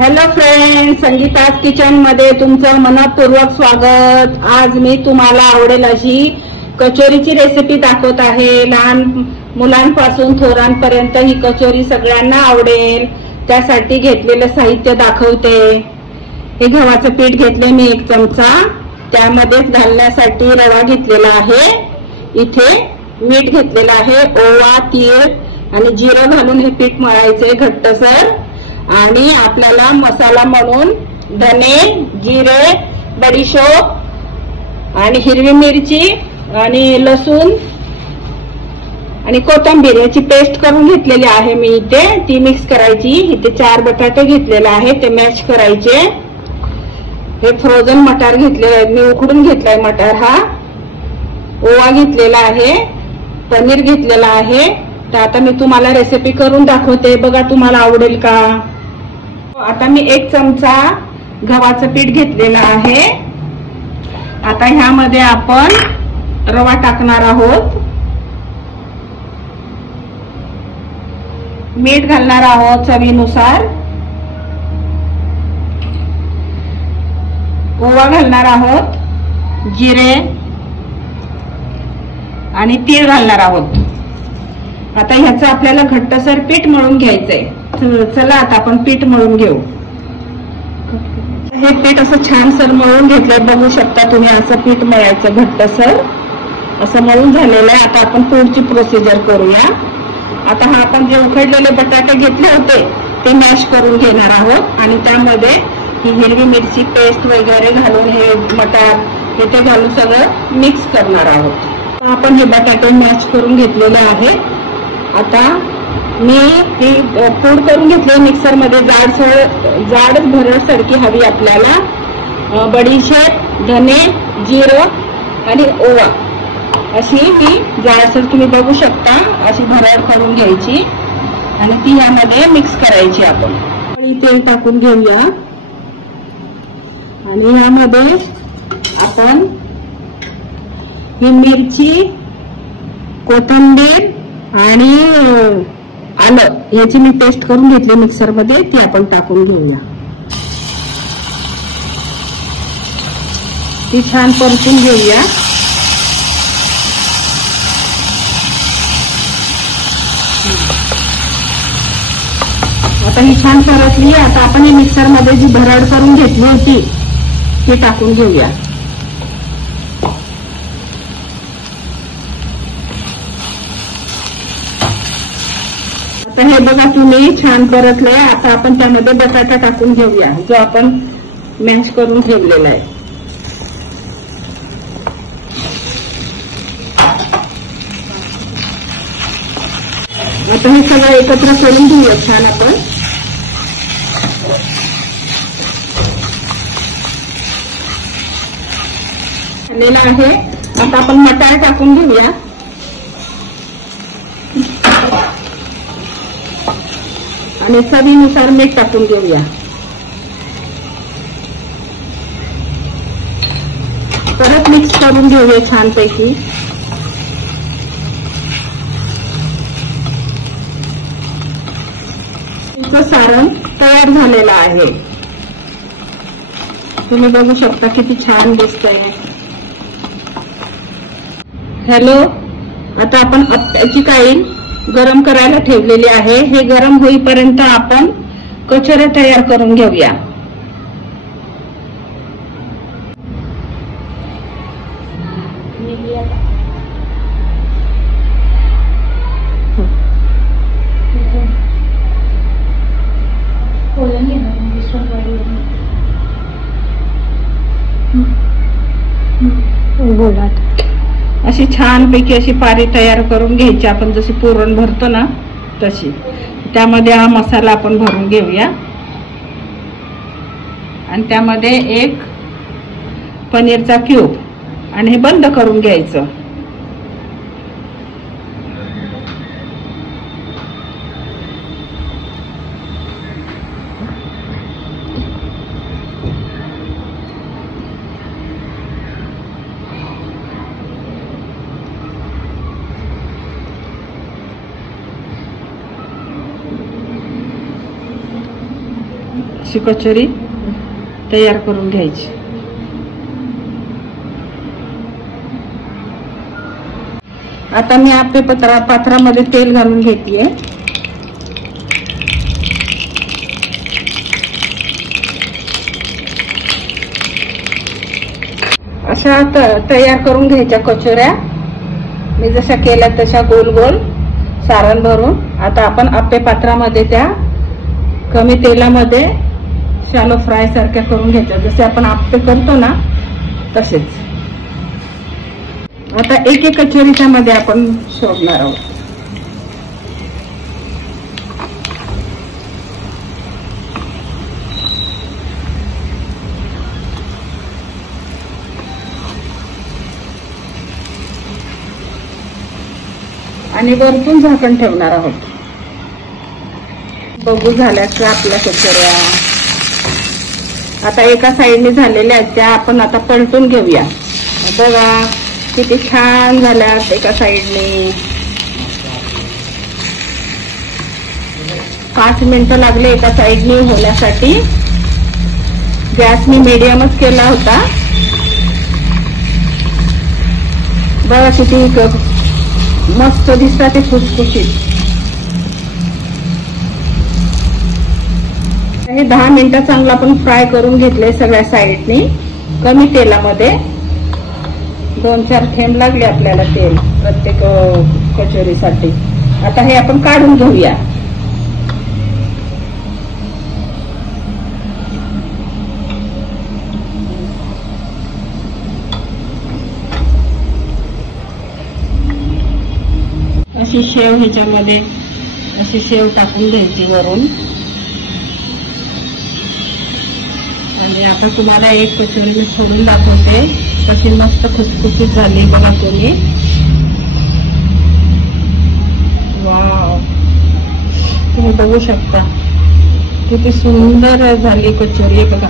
Hello friend, Sangeeta's kitchen मध्ये तुमचं मनपूर्वक स्वागत। आज मी तुम्हाला आवडेल अशी कचोरीची रेसिपी दाखवत आहे। लहान मुलांपासून थोरांपर्यंत ही कचोरी सगळ्यांना आवडेल। त्यासाठी घेतलेलं साहित्य दाखवते। हे गव्हाचं पीठ घेतले मी 1 चमचा, त्यामध्ये घालण्यासाठी रवा घेतलेला आहे। इथे मीठ घेतलेलं आहे, ओवा, तीळ आणि जिरं घालून हे पीठ मळायचे घट्टसर। आणि आपल्याला मसाला म्हणून धने, जिरे, बडीशोप आणि हिरवी मिरची आणि लसूण आणि कोथिंबीर याची पेस्ट करून घेतलेली आहे मी इथे। ती मिक्स करायची। इथे 4 बटाटे घेतलेले आहे, ते मॅश करायचे। हे फ्रोझन मटार घेतलेले आहे, मी उकडून घेतलाय मटार हा। ओवा घेतलेला आहे, पनीर घेतलेला आहे। तर आता मी तुम्हाला रेसिपी करून दाखवते, बघा तुम्हाला आवडेल का। आता मी 1 चमचा गव्हाचं पीठ घेतलेलं आहे। आता ह्यामध्ये आपण रवा टाकणार आहोत, मीठ घालणार आहोत चवीनुसार, ओवा घालणार आहोत, जिरे आणि तीळ घालणार आहोत। आता ह्याचं आपल्याला घट्टसर पीठ मळून घ्यायचंय। चला आता आपण पीठ मळून घेऊ। हे पीठ असं छान सर मळून घेतलंय, बघू शकता तुम्ही। असं पीठ मळायचं घट्टसर, असं मळून झालेलं आहे। आता आपण पुढची प्रोसिजर करूया। आता हा आपण जे उकडलेले बटाटे घेतले होते ते मॅश करून घेणार आहोत आणि त्यामध्ये ही हिरवी मिरची पेस्ट वगैरे घालून हे मटार इथे घालून सगळं मिक्स करणार आहोत। आपण हे बटाटे मॅश करून घेतलेले आहे। आता मी ही पूड करून घेतली मिक्सर मध्ये, जाड भरडसारखी हवी आपल्याला। बडीशेप, धने, जिरं आणि ओवा अशी ही जाडसर तुम्ही बघू शकता, अशी भरड करून घ्यायची आणि ती यामध्ये मिक्स करायची। आपण तेल टाकून घेऊया आणि यामध्ये आपण ही मिरची, कोथिंबीर आणि आलं याची मी पेस्ट करून घेतली मिक्सर मध्ये, ती आपण टाकून घेऊया। ती छान परतून घेऊया। आता ही छान परतली। आता आपण ही मिक्सर मध्ये जी भरड करून घेतली होती ती टाकून घेऊया। आता हे बघा तुम्ही छान परतलंय। आता आपण त्यामध्ये बटाटा टाकून घेऊया, जो आपण मॅश करून ठेवलेला आहे। आता हे सगळं एकत्र करून घेऊया छान आपण। झालेलं आहे। आता आपण मटार टाकून घेऊया आणि चवीनुसार मीठ टाकून घेऊया। परत मिक्स करून घेऊया छानपैकी। तुमचं सारण तयार झालेलं आहे, तुम्ही बघू शकता किती छान दिसतंय। हॅलो, आता आपण आत्याची काईल गरम करायला ठेवलेली आहे। हे गरम होईपर्यंत आपण कचोऱ्या तयार करून घेऊया। अशी छानपैकी अशी पारी तयार करून घ्यायची आपण, जशी पुरण भरतो ना तशी। त्यामध्ये हा मसाला आपण भरून घेऊया आणि त्यामध्ये 1 पनीरचा क्यूब आणि हे बंद करून घ्यायचं। अशी कचोरी तयार करून घ्यायची. आता मी आप्पे पात्रामध्ये तेल घालून घेतेय. अशा तयार करून घ्यायच्या कचोऱ्या. मी जशा केल्या तशा गोल गोल सारण भरून आता आपण आप्पे पात्रामध्ये त्या कमी तेलामध्ये शॅलो फ्राय सारख्या करून घ्यायच्या, जसे आपण आप्पे करतो ना तसेच. आता एक एक कचोरी त्यामध्ये आपण सोडणार आहोत. आणि वरतून झाकण ठेवणार आहोत. बघू झाल्या का आपल्या कचोऱ्या. आता एका साईडने झालेल्या आहेत त्या आपण आता पलटून घेऊया. बघा किती छान झाल्यात एका साईडने. 5 मिनिटं लागले एका साईडने होण्यासाठी. गॅस मी मीडियमच केला होता. बघा किती मस्त दिसतात ते खुसखुशीत. हे 10 मिनिटं चांगलं आपण फ्राय करून घेतले सगळ्या साईडनी कमी तेलामध्ये. 2-4 थेंब लागले आपल्याला तेल प्रत्येक कचोरीसाठी. आता हे आपण काढून घेऊया. अशी शेव ह्याच्यामध्ये अशी शेव टाकून घ्यायची वरून. आणि आता तुम्हाला एक कचोरी मी फोडून दाखवते कशी मस्त खुसखुशीत झाली. बघा तुम्ही. वाव, तुम्ही बघू शकता किती सुंदर झाली कचोरी. बघा